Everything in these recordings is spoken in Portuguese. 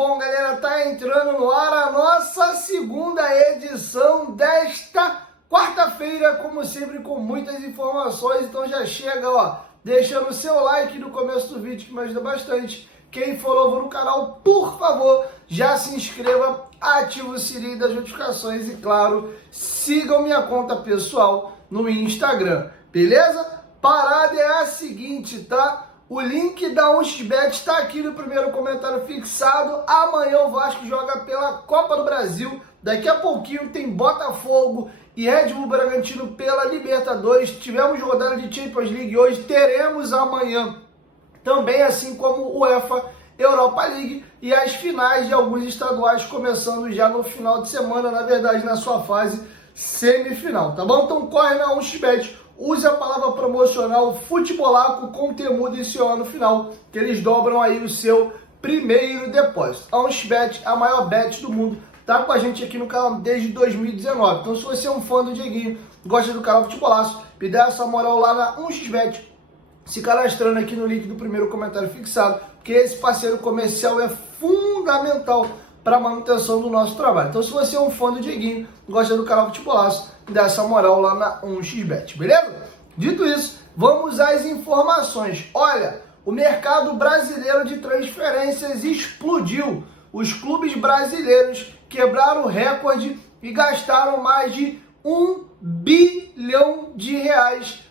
bom, galera? Tá entrando no ar a nossa segunda edição desta quarta-feira, como sempre, com muitas informações. Então já chega, ó, deixando o seu like no começo do vídeo, que me ajuda bastante. Quem for novo no canal, por favor, já se inscreva, ative o sininho das notificações e, claro, sigam minha conta pessoal no Instagram, beleza? Parada é a seguinte, tá? O link da 1xBet está aqui no primeiro comentário fixado. Amanhã o Vasco joga pela Copa do Brasil. Daqui a pouquinho tem Botafogo e Red Bull Bragantino pela Libertadores. Tivemos rodada de Champions League hoje, teremos amanhã também, assim como o UEFA Europa League e as finais de alguns estaduais começando já no final de semana, na verdade na sua fase semifinal, tá bom? Então corre na 1xBet. Use a palavra promocional Futebolaco com temudo esse ano final, que eles dobram aí o seu primeiro depósito. A 1xBet, a maior bet do mundo, tá com a gente aqui no canal desde 2019. Então se você é um fã do Dieguinho, gosta do canal Futebolaço, me dá essa moral lá na 1xBet, se cadastrando aqui no link do primeiro comentário fixado, porque esse parceiro comercial é fundamental para a manutenção do nosso trabalho. Então se você é um fã do Dieguinho, gosta do canal Futebolaço, dá essa moral lá na 1xBet, beleza? Dito isso, vamos às informações. Olha, o mercado brasileiro de transferências explodiu. Os clubes brasileiros quebraram o recorde e gastaram mais de R$1 bilhão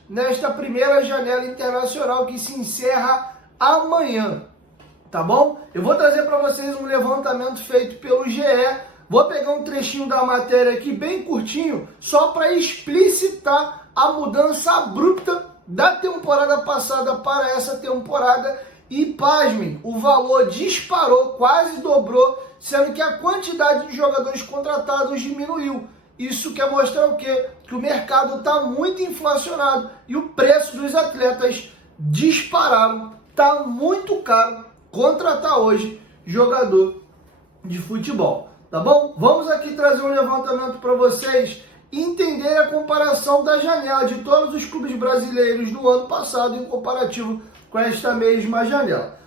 nesta primeira janela internacional que se encerra amanhã, tá bom? Eu vou trazer para vocês um levantamento feito pelo GE. Vou pegar um trechinho da matéria aqui, bem curtinho, só para explicitar a mudança abrupta da temporada passada para essa temporada. E, pasmem, o valor disparou, quase dobrou, sendo que a quantidade de jogadores contratados diminuiu. Isso quer mostrar o quê? Que o mercado está muito inflacionado e o preço dos atletas dispararam. Está muito caro contratar hoje jogador de futebol. Tá bom? Vamos aqui trazer um levantamento para vocês entenderem a comparação da janela de todos os clubes brasileiros do ano passado em comparativo com esta mesma janela.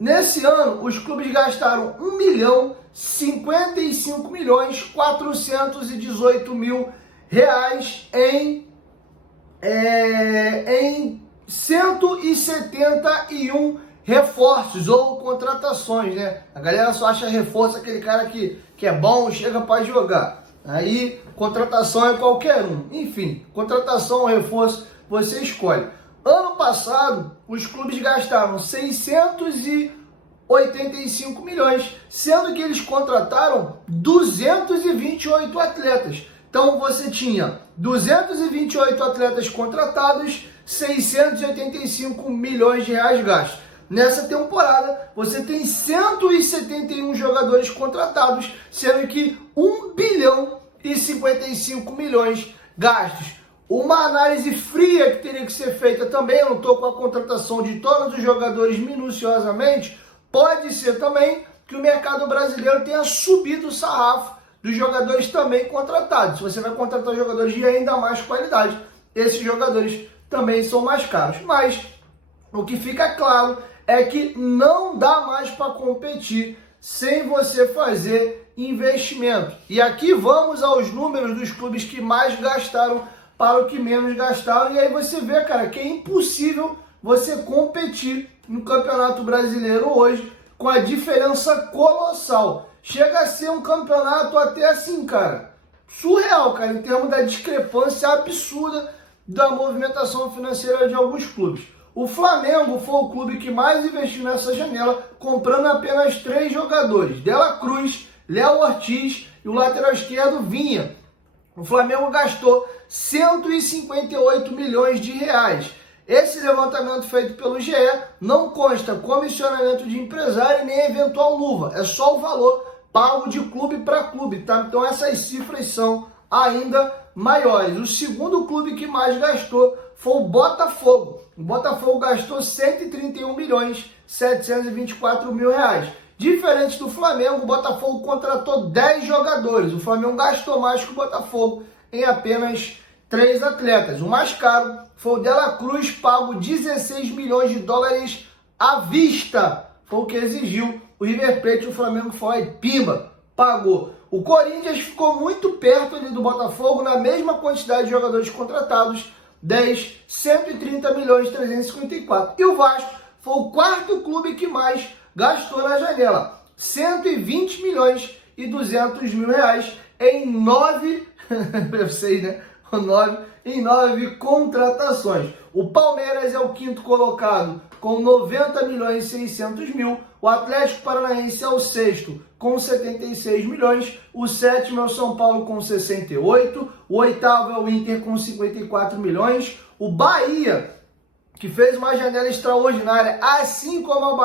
Nesse ano, os clubes gastaram R$1.555.418.000 em 171 reforços ou contratações, né? A galera só acha reforço aquele cara que é bom, chega para jogar. Aí, contratação é qualquer um. Enfim, contratação ou reforço, você escolhe. Ano passado, os clubes gastaram 685 milhões, sendo que eles contrataram 228 atletas. Então, você tinha 228 atletas contratados, 685 milhões de reais gastos. Nessa temporada, você tem 171 jogadores contratados, sendo que 1 bilhão e 55 milhões gastos. Uma análise fria que teria que ser feita também, eu não estou com a contratação de todos os jogadores minuciosamente, pode ser também que o mercado brasileiro tenha subido o sarrafo dos jogadores também contratados. Se você vai contratar jogadores de ainda mais qualidade, esses jogadores também são mais caros. Mas o que fica claro é que não dá mais para competir sem você fazer investimento. E aqui vamos aos números dos clubes que mais gastaram para o que menos gastaram. E aí você vê, cara, que é impossível você competir no Campeonato Brasileiro hoje com a diferença colossal. Chega a ser um campeonato até assim, cara, surreal, cara, em termos da discrepância absurda da movimentação financeira de alguns clubes. O Flamengo foi o clube que mais investiu nessa janela, comprando apenas 3 jogadores: Dela Cruz, Léo Ortiz e o lateral esquerdo Vinha. O Flamengo gastou 158 milhões de reais. Esse levantamento feito pelo GE não consta comissionamento de empresário nem eventual luva. É só o valor pago de clube para clube, tá? Então essas cifras são ainda maiores. O segundo clube que mais gastou foi o Botafogo. O Botafogo gastou 131.724.000 reais. Diferente do Flamengo, o Botafogo contratou 10 jogadores. O Flamengo gastou mais que o Botafogo em apenas 3 atletas. O mais caro foi o Dela Cruz, pago 16 milhões de dólares à vista. Foi o que exigiu o River Plate e o Flamengo foi e pimba, pagou. O Corinthians ficou muito perto ali do Botafogo na mesma quantidade de jogadores contratados, 10, 130 milhões 354. E o Vasco foi o quarto clube que mais gastou na janela, 120 milhões e 200 mil reais em 9, eu sei, né? Em 9 contratações. O Palmeiras é o quinto colocado com 90 milhões e 600 mil. O Atlético Paranaense é o sexto com 76 milhões. O sétimo é o São Paulo com 68. O oitavo é o Inter com 54 milhões. O Bahia, que fez uma janela extraordinária, assim como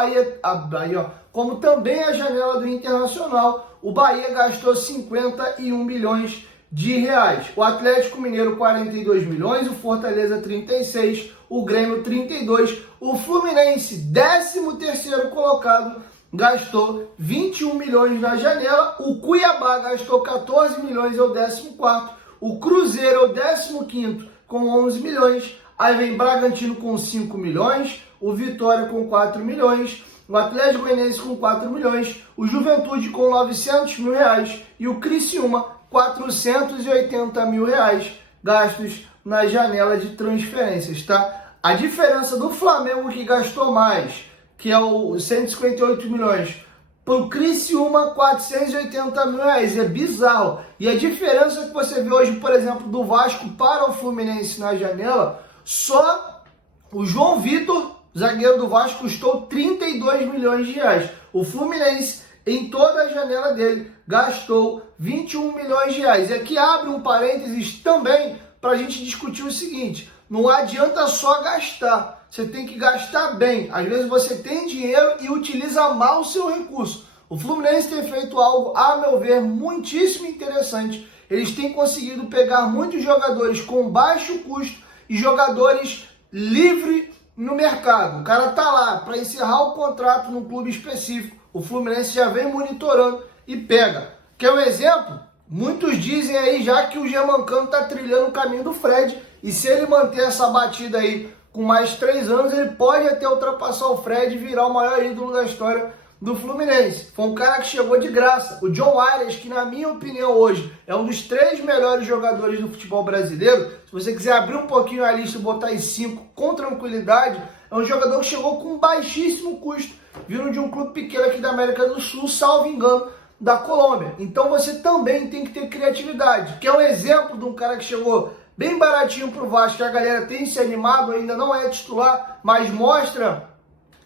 como também a janela do Internacional, o Bahia gastou 51 milhões de reais. O Atlético Mineiro 42 milhões, o Fortaleza 36, o Grêmio 32, o Fluminense, 13º colocado, gastou 21 milhões na janela, o Cuiabá gastou 14 milhões, é o 14º, o Cruzeiro é o 15º com 11 milhões, aí vem Bragantino com 5 milhões, o Vitória com 4 milhões, o Atlético Goianiense com 4 milhões, o Juventude com 900 mil reais e o Criciúma 480 mil reais gastos na janela de transferências, tá? A diferença do Flamengo, que gastou mais, que é o 158 milhões, para o Criciúma 480 mil reais, é bizarro. E a diferença que você vê hoje, por exemplo, do Vasco para o Fluminense na janela, só o João Vitor, zagueiro do Vasco, custou 32 milhões de reais. O Fluminense, em toda a janela dele, gastou 21 milhões de reais. E aqui abre um parênteses também para a gente discutir o seguinte: não adianta só gastar, você tem que gastar bem. Às vezes você tem dinheiro e utiliza mal o seu recurso. O Fluminense tem feito algo, a meu ver, muitíssimo interessante. Eles têm conseguido pegar muitos jogadores com baixo custo e jogadores livres no mercado. O cara tá lá para encerrar o contrato num clube específico. O Fluminense já vem monitorando e pega. Quer um exemplo? Muitos dizem aí já que o Germancano está trilhando o caminho do Fred, e se ele manter essa batida aí com mais 3 anos, ele pode até ultrapassar o Fred e virar o maior ídolo da história do Fluminense. Foi um cara que chegou de graça. O John Arias, que na minha opinião hoje é um dos 3 melhores jogadores do futebol brasileiro, se você quiser abrir um pouquinho a lista e botar em 5 com tranquilidade, é um jogador que chegou com baixíssimo custo, vindo de um clube pequeno aqui da América do Sul, salvo engano, da Colômbia. Então você também tem que ter criatividade, que é um exemplo de um cara que chegou bem baratinho pro Vasco, que a galera tem se animado, ainda não é titular, mas mostra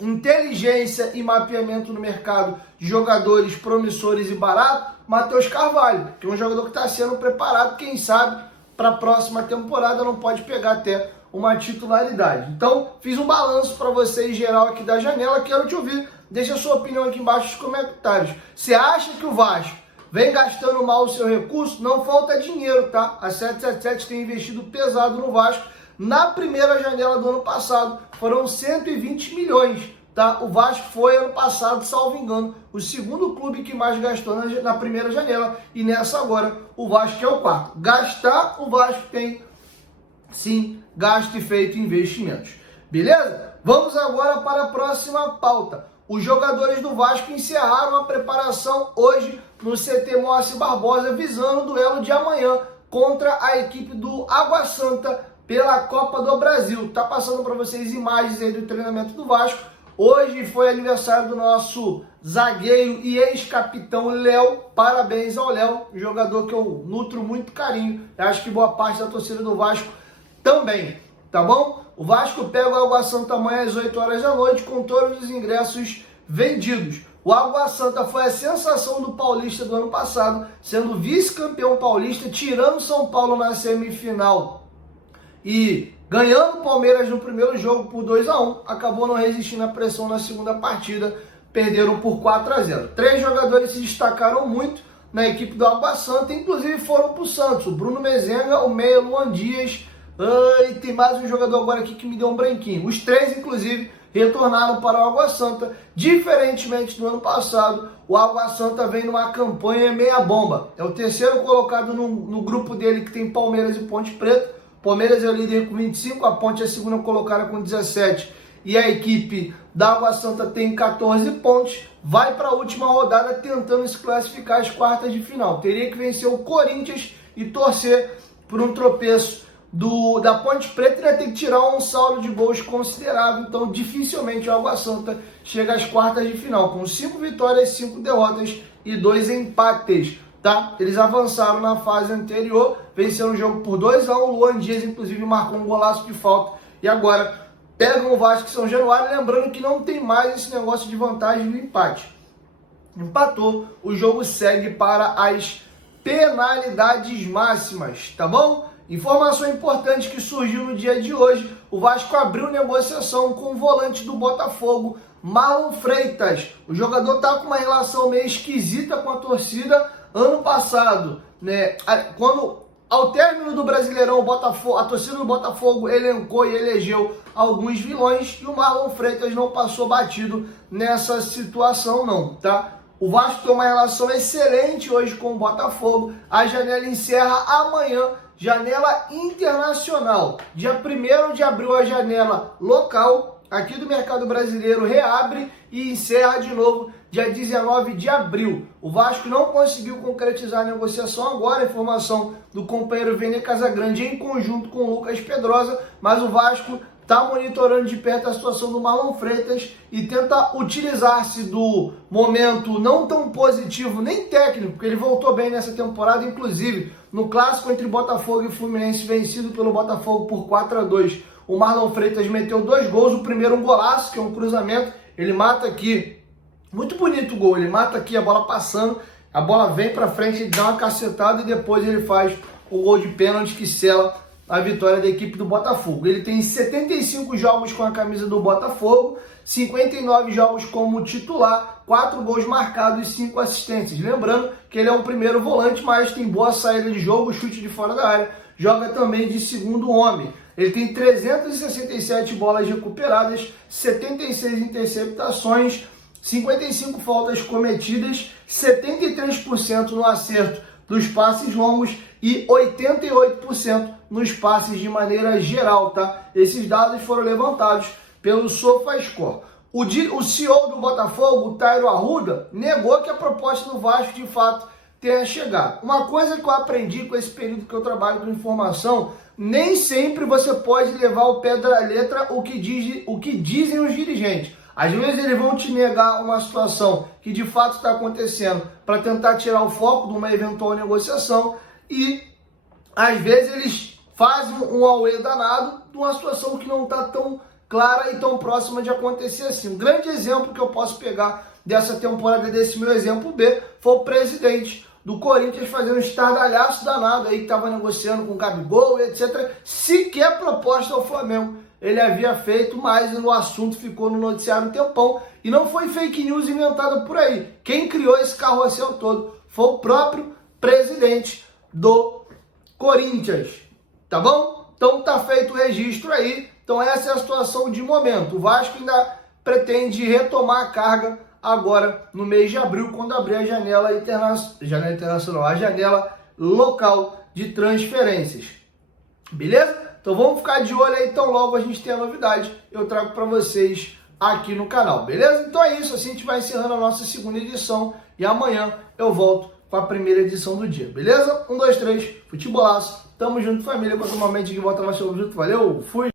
inteligência e mapeamento no mercado de jogadores promissores e baratos. Matheus Carvalho, que é um jogador que está sendo preparado, quem sabe, para a próxima temporada não pode pegar até uma titularidade. Então, fiz um balanço para vocês geral aqui da janela, quero te ouvir. Deixa a sua opinião aqui embaixo nos comentários. Você acha que o Vasco vem gastando mal o seu recurso? Não falta dinheiro, tá? A 777 tem investido pesado no Vasco. Na primeira janela do ano passado, foram 120 milhões, tá? O Vasco foi, ano passado, salvo engano, o segundo clube que mais gastou na primeira janela. E nessa agora, o Vasco é o quarto. Gastar, o Vasco tem, sim, gasto e feito investimentos. Beleza? Vamos agora para a próxima pauta. Os jogadores do Vasco encerraram a preparação hoje no CT Moacir Barbosa, visando o duelo de amanhã contra a equipe do Água Santa pela Copa do Brasil. Tá passando para vocês imagens aí do treinamento do Vasco. Hoje foi aniversário do nosso zagueiro e ex-capitão Léo. Parabéns ao Léo, jogador que eu nutro muito carinho. Eu acho que boa parte da torcida do Vasco também, tá bom? O Vasco pega o Água Santa amanhã às 8 horas da noite com todos os ingressos vendidos. O Água Santa foi a sensação do Paulista do ano passado, sendo vice-campeão paulista, tirando São Paulo na semifinal e ganhando o Palmeiras no primeiro jogo por 2-1, acabou não resistindo à pressão na segunda partida, perderam por 4-0. 3 jogadores se destacaram muito na equipe do Água Santa, inclusive foram para o Santos, o Bruno Mezenga, o meia Luan Dias, e tem mais um jogador agora aqui que me deu um branquinho. Os 3, inclusive, retornaram para o Água Santa. Diferentemente do ano passado, o Água Santa vem numa campanha meia bomba. É o terceiro colocado no grupo dele, que tem Palmeiras e Ponte Preta. Palmeiras é o líder com 25, a Ponte é a segunda colocada com 17 e a equipe da Água Santa tem 14 pontos, vai para a última rodada tentando se classificar às quartas de final. Teria que vencer o Corinthians e torcer por um tropeço da Ponte Preta, e vai ter que tirar um saldo de gols considerável. Então dificilmente o Água Santa chega às quartas de final, com 5 vitórias, 5 derrotas e 2 empates. Tá? Eles avançaram na fase anterior, venceram o jogo por 2-1, o Luan Dias inclusive marcou um golaço de falta, e agora pegam o Vasco e São Januário, lembrando que não tem mais esse negócio de vantagem do empate. Empatou, o jogo segue para as penalidades máximas, tá bom? Informação importante que surgiu no dia de hoje: o Vasco abriu negociação com o volante do Botafogo, Marlon Freitas. O jogador tá com uma relação meio esquisita com a torcida. Ano passado, né, quando ao término do Brasileirão, a torcida do Botafogo elencou e elegeu alguns vilões, e o Marlon Freitas não passou batido nessa situação não, tá? O Vasco tem uma relação excelente hoje com o Botafogo. A janela encerra amanhã, janela internacional. Dia 1º de abril a janela local aqui do mercado brasileiro reabre e encerra de novo dia 19 de abril. O Vasco não conseguiu concretizar a negociação agora, informação do companheiro Vene Casagrande em conjunto com o Lucas Pedrosa, mas o Vasco está monitorando de perto a situação do Marlon Freitas e tenta utilizar-se do momento não tão positivo, nem técnico, porque ele voltou bem nessa temporada, inclusive no clássico entre Botafogo e Fluminense, vencido pelo Botafogo por 4-2. O Marlon Freitas meteu 2 gols, o primeiro um golaço, que é um cruzamento, ele mata aqui, muito bonito o gol, ele mata aqui a bola passando, a bola vem para frente, ele dá uma cacetada e depois ele faz o gol de pênalti que sela a vitória da equipe do Botafogo. Ele tem 75 jogos com a camisa do Botafogo, 59 jogos como titular, 4 gols marcados e 5 assistências. Lembrando que ele é um primeiro volante, mas tem boa saída de jogo, chute de fora da área, joga também de segundo homem. Ele tem 367 bolas recuperadas, 76 interceptações, 55 faltas cometidas, 73% no acerto dos passes longos e 88% nos passes de maneira geral, tá? Esses dados foram levantados pelo SofaScore. O CEO do Botafogo, o Tairo Arruda, negou que a proposta do Vasco de fato tenha chegado. Uma coisa que eu aprendi com esse período que eu trabalho com informação: nem sempre você pode levar ao pé da letra o que dizem os dirigentes. Às vezes eles vão te negar uma situação que de fato está acontecendo para tentar tirar o foco de uma eventual negociação, e às vezes eles fazem um auê danado de uma situação que não está tão clara e tão próxima de acontecer assim. Um grande exemplo que eu posso pegar dessa temporada, desse meu exemplo B, foi o presidente do Corinthians fazendo um estardalhaço danado aí, que estava negociando com o Gabigol e etc. Sequer proposta ao Flamengo ele havia feito, mas o assunto ficou no noticiário um tempão e não foi fake news inventada por aí. Quem criou esse carrossel todo foi o próprio presidente do Corinthians, tá bom? Então tá feito o registro aí. Então essa é a situação de momento. O Vasco ainda pretende retomar a carga agora no mês de abril, quando abrir a janela internacional, a janela local de transferências. Beleza? Então vamos ficar de olho aí, tão logo a gente tem a novidade, eu trago para vocês aqui no canal, beleza? Então é isso, assim a gente vai encerrando a nossa segunda edição e amanhã eu volto com a primeira edição do dia, beleza? 1, 2, 3, futebolaço, tamo junto família, quanto uma mente que volta mais junto, valeu, fui!